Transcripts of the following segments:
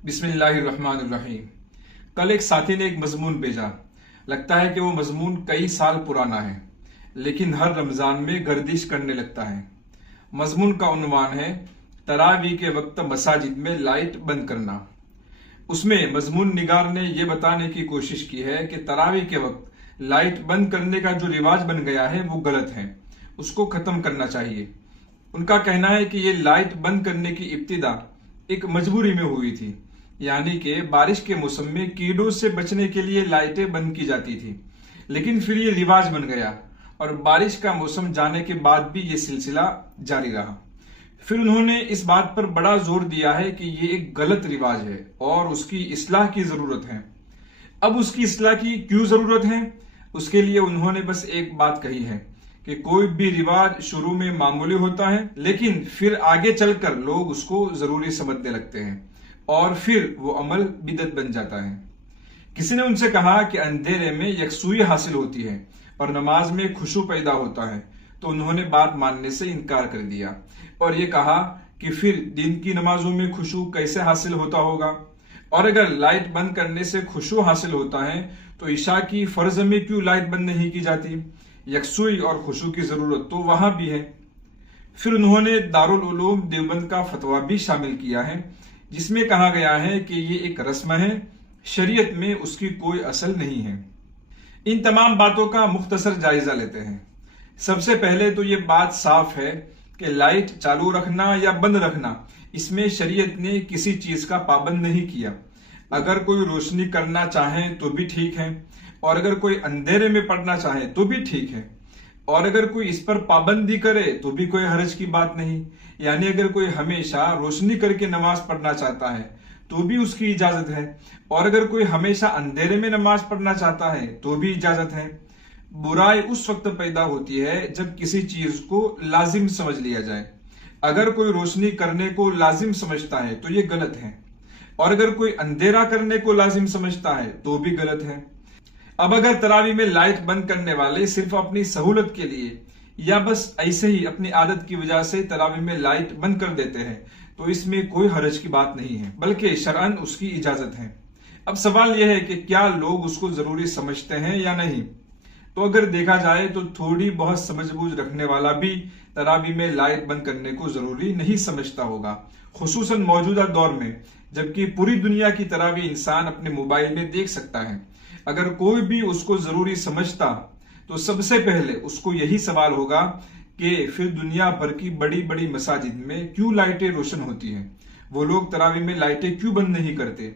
बिस्मिल्लाहिर्रहमानिर्रहीम। कल एक साथी ने एक मजमून भेजा। लगता है कि वो मजमून कई साल पुराना है, लेकिन हर रमजान में गर्दिश करने लगता है। मजमून का उन्वान है तरावी के वक्त मसाजिद में लाइट बंद करना। उसमें मजमून निगार ने यह बताने की कोशिश की है कि तरावी के वक्त लाइट बंद करने का जो रिवाज बन गया है वो गलत है, उसको खत्म करना चाहिए। उनका कहना है कि ये लाइट बंद करने की इब्तिदा एक मजबूरी में हुई थी, यानी कि बारिश के मौसम में कीड़ों से बचने के लिए लाइटें बंद की जाती थी, लेकिन फिर ये रिवाज बन गया और बारिश का मौसम जाने के बाद भी ये सिलसिला जारी रहा। फिर उन्होंने इस बात पर बड़ा जोर दिया है कि ये एक गलत रिवाज है और उसकी इस्लाह की जरूरत है। अब उसकी इस्लाह की क्यों जरूरत है? उसके लिए उन्होंने बस एक बात कही है कि कोई भी रिवाज शुरू में मामूली होता है, लेकिन फिर आगे चलकर लोग उसको जरूरी समझने लगते हैं और फिर वो अमल बिदअत बन जाता है। किसी ने उनसे कहा कि अंधेरे में यकसुई हासिल होती है और नमाज में खुशू पैदा होता है, तो उन्होंने बात मानने से इनकार कर दिया और ये कहा कि फिर दिन की नमाजों में खुशू कैसे हासिल होता होगा, और अगर लाइट बंद करने से खुशू हासिल होता है तो ईशा की फर्ज में क्यों लाइट बंद नहीं की जाती? यकसुई और खुशू की जरूरत तो वहां भी है। फिर उन्होंने दारुल उलूम देवबंद का फतवा भी शामिल किया है, जिसमें कहा गया है कि ये एक रस्म है, शरीयत में उसकी कोई असल नहीं है। इन तमाम बातों का मुख्तसर जायजा लेते हैं। सबसे पहले तो ये बात साफ है कि लाइट चालू रखना या बंद रखना, इसमें शरीयत ने किसी चीज का पाबंद नहीं किया। अगर कोई रोशनी करना चाहे तो भी ठीक है, और अगर कोई अंधेरे में पढ़ना चाहे तो भी ठीक है, और अगर कोई इस पर पाबंदी करे तो भी कोई हर्ज की बात नहीं। यानी अगर कोई हमेशा रोशनी करके नमाज पढ़ना चाहता है तो भी उसकी इजाजत है, और अगर कोई हमेशा अंधेरे में नमाज पढ़ना चाहता है तो भी इजाजत है। बुराई उस वक्त पैदा होती है जब किसी चीज को लाजिम समझ लिया जाए। अगर कोई रोशनी करने को लाजिम समझता है तो ये गलत है, और अगर कोई अंधेरा करने को लाजिम समझता है तो भी गलत है। अब अगर तरावी में लाइट बंद करने वाले सिर्फ अपनी सहूलत के लिए या बस ऐसे ही अपनी आदत की वजह से तरावी में लाइट बंद कर देते हैं तो इसमें कोई हरज की बात नहीं है, बल्कि शरअन उसकी इजाजत है। अब सवाल यह है कि क्या लोग उसको जरूरी समझते हैं या नहीं। तो अगर देखा जाए तो थोड़ी बहुत समझबूझ रखने वाला भी तरावी में लाइट बंद करने को जरूरी नहीं समझता होगा, खुसूसन मौजूदा दौर में, जबकि पूरी दुनिया की तरावी इंसान अपने मोबाइल में देख सकता है। अगर कोई भी उसको जरूरी समझता तो सबसे पहले उसको यही सवाल होगा कि फिर दुनिया भर की बड़ी बड़ी मसाजिद में क्यों लाइटें रोशन होती हैं, वो लोग तरावी में लाइटें क्यों बंद नहीं करते।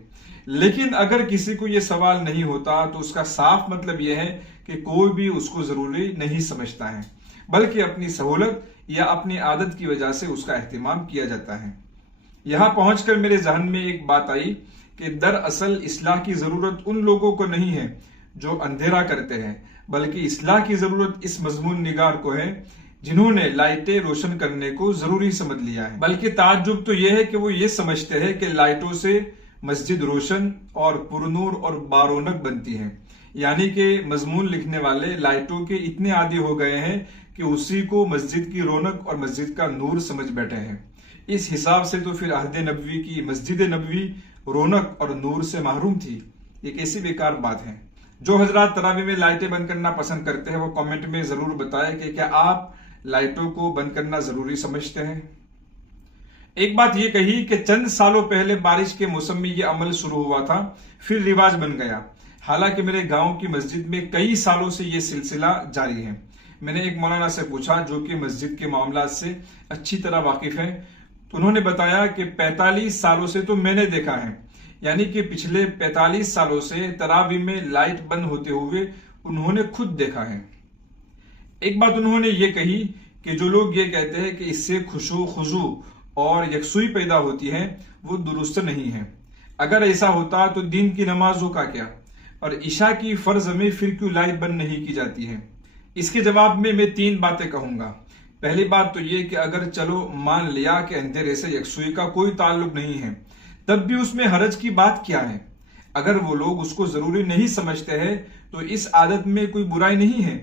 लेकिन अगर किसी को यह सवाल नहीं होता तो उसका साफ मतलब यह है कि कोई भी उसको जरूरी नहीं समझता है, बल्कि अपनी सहूलत या अपनी आदत की वजह से उसका एहतमाम किया जाता है। यहां पहुंचकर मेरे जहन में एक बात आई कि दरअसल इस्लाह की जरूरत उन लोगों को नहीं है जो अंधेरा करते हैं, बल्कि इस्लाह की जरूरत इस मजमून निगार को है जिन्होंने लाइटें रोशन करने को जरूरी समझ लिया है। बल्कि ताज्जुब तो यह है कि वो ये समझते हैं कि लाइटों से मस्जिद रोशन और पुरनूर और बारोनक बनती है। यानी कि मजमून लिखने वाले लाइटों के इतने आदी हो गए हैं कि उसी को मस्जिद की रौनक और मस्जिद का नूर समझ बैठे हैं। इस हिसाब से तो फिर अहद नबवी की मस्जिद नबवी रौनक और नूर से महरूम थी। ये कैसी बेकार बात है। जो हजरात तरावी में लाइटें बंद करना पसंद करते हैं वो कमेंट में जरूर बताएं कि क्या आप लाइटों को बंद करना जरूरी समझते हैं। एक बात ये कही कि चंद सालों पहले बारिश के मौसम में ये अमल शुरू हुआ था, फिर रिवाज बन गया। हालांकि मेरे गांव की मस्जिद में कई सालों से ये सिलसिला जारी है। मैंने एक मौलाना से पूछा जो कि मस्जिद के मामला से अच्छी तरह वाकिफ है, तो उन्होंने बताया कि 45 सालों से तो मैंने देखा है, यानी कि पिछले 45 सालों से तरावी में लाइट बंद होते हुए उन्होंने खुद देखा है। एक बात उन्होंने ये कही कि जो लोग ये कहते हैं कि इससे खुशू खुजू और यकसुई पैदा होती है वो दुरुस्त नहीं है। अगर ऐसा होता तो दिन की नमाजों का क्या और ईशा की फर्ज में फिर क्यों लाइट बंद नहीं की जाती है। इसके जवाब में मैं 3 बातें कहूंगा। पहली बात तो ये कि अगर चलो मान लिया कि अंधेरे से यकसुई का कोई ताल्लुक नहीं है, तब भी उसमें हरज की बात क्या है। अगर वो लोग उसको जरूरी नहीं समझते हैं तो इस आदत में कोई बुराई नहीं है।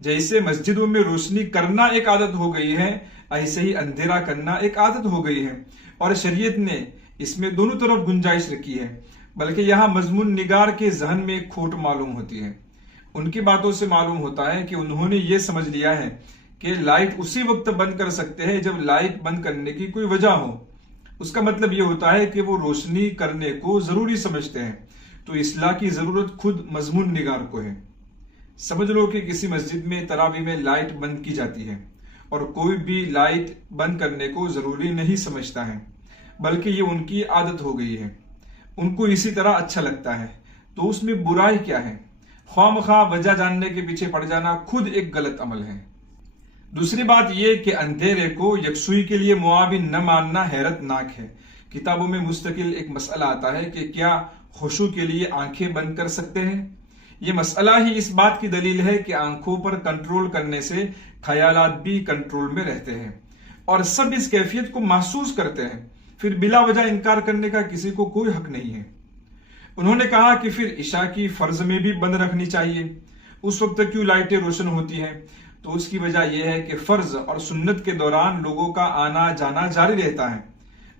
जैसे मस्जिदों में रोशनी करना एक आदत हो गई है, ऐसे ही अंधेरा करना एक आदत हो गई है, और शरीयत ने اس میں دونوں طرف گنجائش رکھی ہے، بلکہ یہاں مضمون نگار کے ذہن میں ایک کھوٹ معلوم ہوتی ہے۔ ان کی باتوں سے معلوم ہوتا ہے کہ انہوں نے یہ سمجھ لیا ہے کہ لائٹ اسی وقت بند کر سکتے ہیں جب لائٹ بند کرنے کی کوئی وجہ ہو۔ اس کا مطلب یہ ہوتا ہے کہ وہ روشنی کرنے کو ضروری سمجھتے ہیں، تو اصلاح کی ضرورت خود مضمون نگار کو ہے۔ سمجھ لو کہ کسی مسجد میں تراویح میں لائٹ بند کی جاتی ہے اور کوئی بھی لائٹ بند کرنے کو ضروری نہیں سمجھتا ہے، بلکہ یہ ان کی عادت ہو گئی ہے، ان کو اسی طرح اچھا لگتا ہے، تو اس میں برائی کیا ہے؟ خواہ مخواہ وجہ جاننے کے پیچھے پڑ جانا خود ایک غلط عمل ہے۔ دوسری بات یہ کہ اندھیرے کو یکسوئی کے لیے معاون نہ ماننا حیرت ناک ہے۔ کتابوں میں مستقل ایک مسئلہ آتا ہے کہ کیا خشوع کے لیے آنکھیں بند کر سکتے ہیں؟ یہ مسئلہ ہی اس بات کی دلیل ہے کہ آنکھوں پر کنٹرول کرنے سے خیالات بھی کنٹرول میں رہتے ہیں اور سب اس کیفیت کو محسوس کرتے ہیں، پھر بلا وجہ انکار کرنے کا کسی کو کوئی حق نہیں ہے۔ انہوں نے کہا کہ پھر عشاء کی فرض میں بھی بند رکھنی چاہیے، اس وقت کیوں لائٹیں روشن ہوتی ہیں؟ تو اس کی وجہ یہ ہے کہ فرض اور سنت کے دوران لوگوں کا آنا جانا جاری رہتا ہے،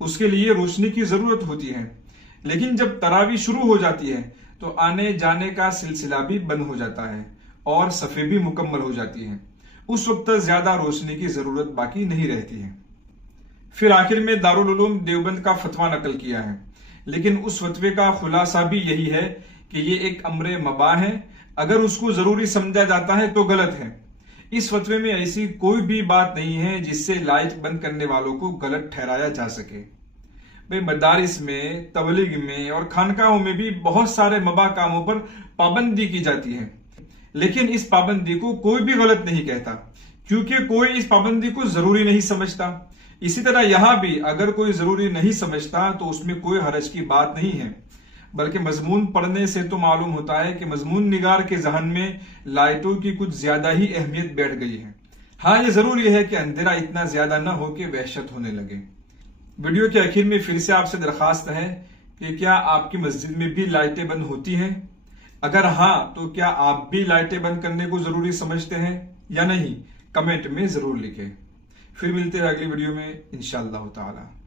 اس کے لیے روشنی کی ضرورت ہوتی ہے، لیکن جب تراویح شروع ہو جاتی ہے تو آنے جانے کا سلسلہ بھی بند ہو جاتا ہے اور صفیں بھی مکمل ہو جاتی ہیں، اس وقت زیادہ روشنی کی ضرورت باقی نہیں رہتی ہے۔ پھر آخر میں دارالعلوم دیوبند کا فتویٰ نقل کیا ہے، لیکن اس فتوے کا خلاصہ بھی یہی ہے کہ یہ ایک امر مباح ہے، اگر اس کو ضروری سمجھا جاتا ہے تو غلط ہے۔ اس فتوے میں ایسی کوئی بھی بات نہیں ہے جس سے لائٹ بند کرنے والوں کو غلط ٹھہرایا جا سکے۔ مدارس میں، تبلیغ میں اور خانقاہوں میں بھی بہت سارے مباح کاموں پر پابندی کی جاتی ہے، لیکن اس پابندی کو کوئی بھی غلط نہیں کہتا، کیونکہ کوئی اس پابندی کو ضروری نہیں سمجھتا۔ اسی طرح یہاں بھی اگر کوئی ضروری نہیں سمجھتا تو اس میں کوئی حرج کی بات نہیں ہے، بلکہ مضمون پڑھنے سے تو معلوم ہوتا ہے کہ مضمون نگار کے ذہن میں لائٹوں کی کچھ زیادہ ہی اہمیت بیٹھ گئی ہے۔ ہاں، یہ ضروری ہے کہ اندھیرا اتنا زیادہ نہ ہو کہ وحشت ہونے لگے۔ ویڈیو کے آخر میں پھر سے آپ سے درخواست ہے کہ کیا آپ کی مسجد میں بھی لائٹیں بند ہوتی ہیں؟ اگر ہاں تو کیا آپ بھی لائٹیں بند کرنے کو ضروری سمجھتے ہیں یا نہیں؟ کمنٹ میں ضرور لکھیں۔ پھر ملتے ہیں اگلی ویڈیو میں انشاءاللہ تعالی۔